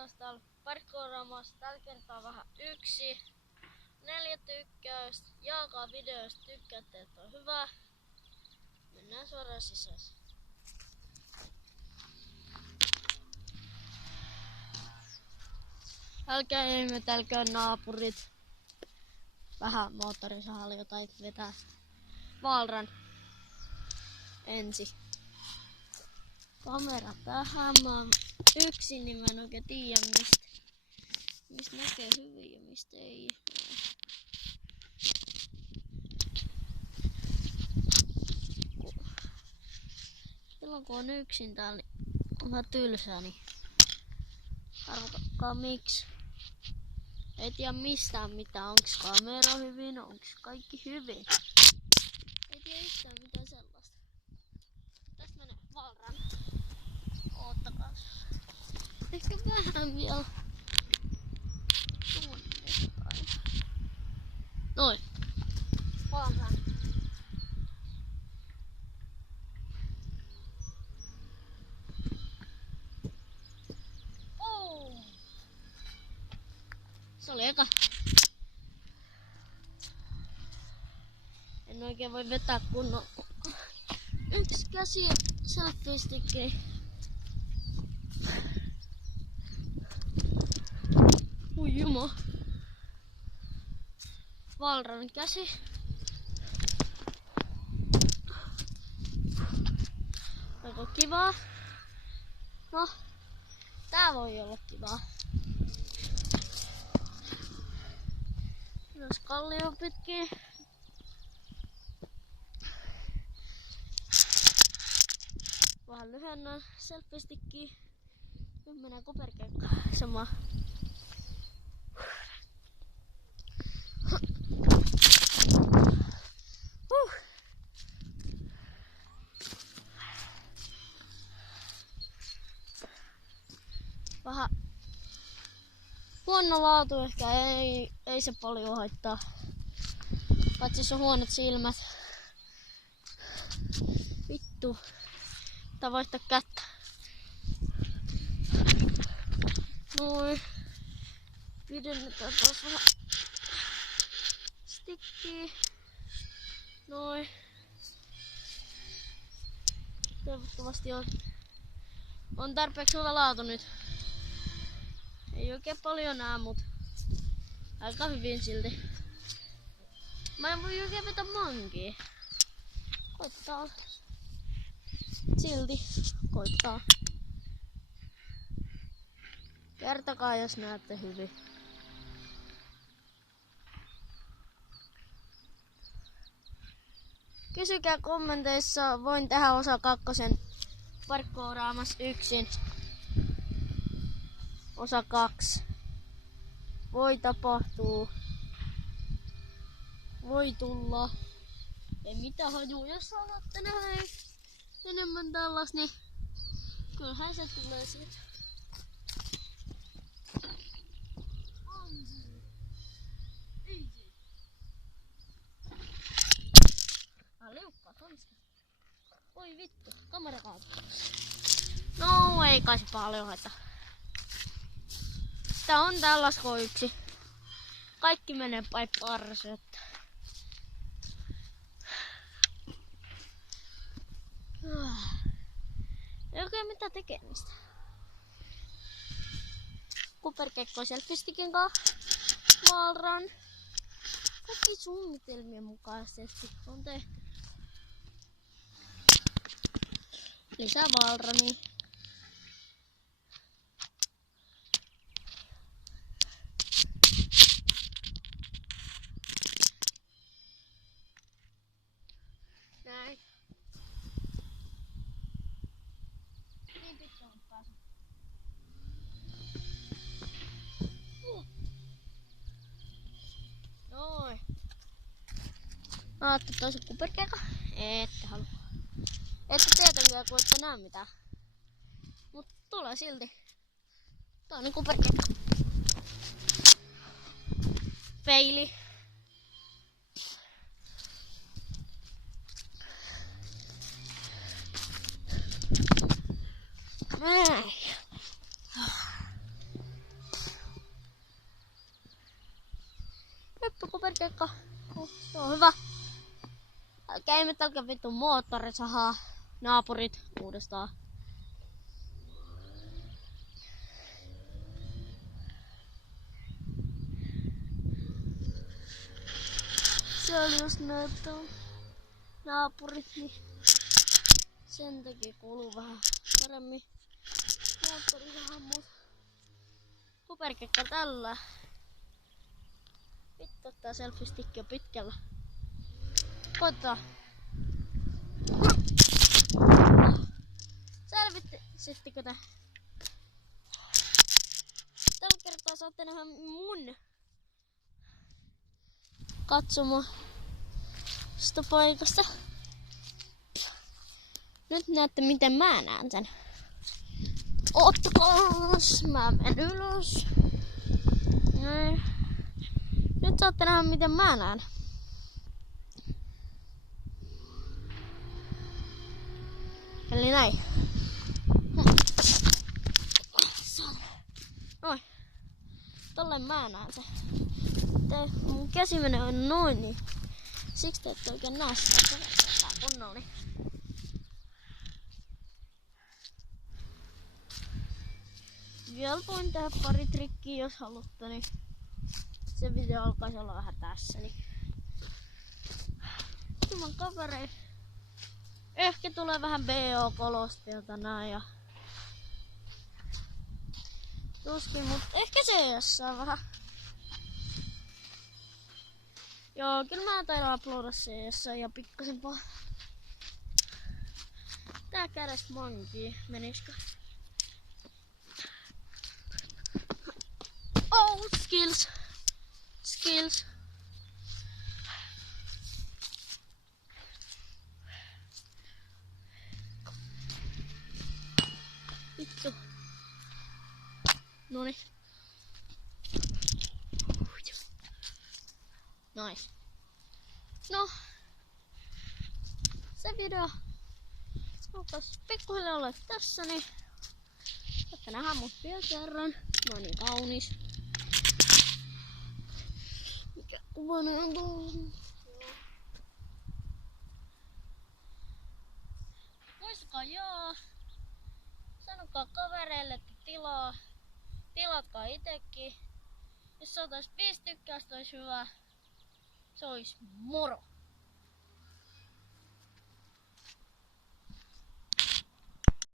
taas täällä parkkouraamassa. Tällä kertaa vähän 4 tykkäystä. Jaakaa videosta tykkäätte, että on hyvä. Mennään suoraan sisään. Älkää ihmetelkö naapurit. Vähän moottorisahalla jotain vetää. Valran ensi. Kamera tähän. Mä oon yksin, niin mä en oikein tiedä mistä näkee hyvin ja mistä ei. Silloin kun on yksin täällä, niin on vähän tylsää, niin arvokaa miksi. Ei tiedä mistään mitään, onks kamera hyvin, onks kaikki hyvin. Ei tiedä yhtään mitään sellaista. Tästä menee Valran. Oottakaa. Ehkä vähän vielä. Tunnettain. Noin. Valran. Oh. Se oli eka. En oikein voi vetää kunnon. Yksi käsi selfie-stikki. Ui jumo. Valran käsi. Onko kivaa? No, tää voi olla kivaa. Myös kallio pitkin. Vähän lyhennän selfie-stikkiä. Nyt mennään kuperkeikkaan. Sama. Vähän huono laatu ehkä, ei se paljon haittaa. Paitsi jos on huonot silmät. Vittu. Tää vaihtaa kättä. Noin. Pidennetään taas vähän stikkiä. Noin. Toivottavasti on tarpeeksi hyvä laatu nyt. Ei oikein paljon nää, mut aika hyvin silti. Mä en voi oikein vetää mankia. Koittaa. Silti koittaa. Kertokaa jos näette hyvin. Kysykää kommenteissa, voin tehdä osa 2 parkkouraamassa yksin. Osa 2. Voi tapahtua. Voi tulla. Ei mitään hajuu. Jos haluatte nähdä enemmän tällaista, niin kyllähän se tulee siitä. Liukkaat hanskat. Oi vittu, kamera kaatuu. No ei kai se paljon haittaa. Tää on tällaista yksi. Kaikki menee päin parset. Ei oikein mitään tekemistä. Kuperkeikko selfie-stikin kanssa. Valran. Kaikki suunnitelmien mukaisesti on tehty. Lisää Valrania. Näin. Niin pitkä on päässyt. Noin. Aatte toisen kuperkeikka? Ette halua. Ette tietenkään kun ette näe mitään. Mut tulee silti. Toinen kuperkeikka. Peili. Näin. Ei me tälkä vittu moottori sahaa. Naapurit uudestaan. Se oli just näyttää naapurit, niin sen takia kuuluu vähän paremmin moottorisahan, mut kuperkekka tällä. Vittu, tää selfie-stikki on pitkällä. Koita. Selvittikö te? Tällä kertaa saatte nähdä mun katsomasta paikasta. Nyt näette miten mä näen sen. Ottakas, mä menen ylös. Näin. Nyt saatte nähdä miten mä näen. Eli näin. Noin. Tolleen mä näen sen. Mun käsi menee noin, niin siksi te ette oikein näe sitä kunnolla. Niin. Vielä voin tehdä pari trikkiä jos haluatte, niin se video alkaisi olla vähän tässä. Niin. Ilman kavereita. Ehkä tulee vähän BO-kolostelta näin ja tuskin, mut ehkä CS vähän. Joo, kyllä mä taidan uploada CS ja pikkasen tää kädestä mankii, meniskö? Oh, skills! Skills! Vittu. Noniin. Nice. No. Se video alkaisi pikkuhiljaa olla tässä, niin että nähdään mut vielä kerran. Mä oon niin kaunis. Mikä kuvana on tullut? Muistakaa sanokaa kavereille, että tilatkaa itekin. Jos saatais 5 tykkäystä, olisi hyvä. Se olisi moro!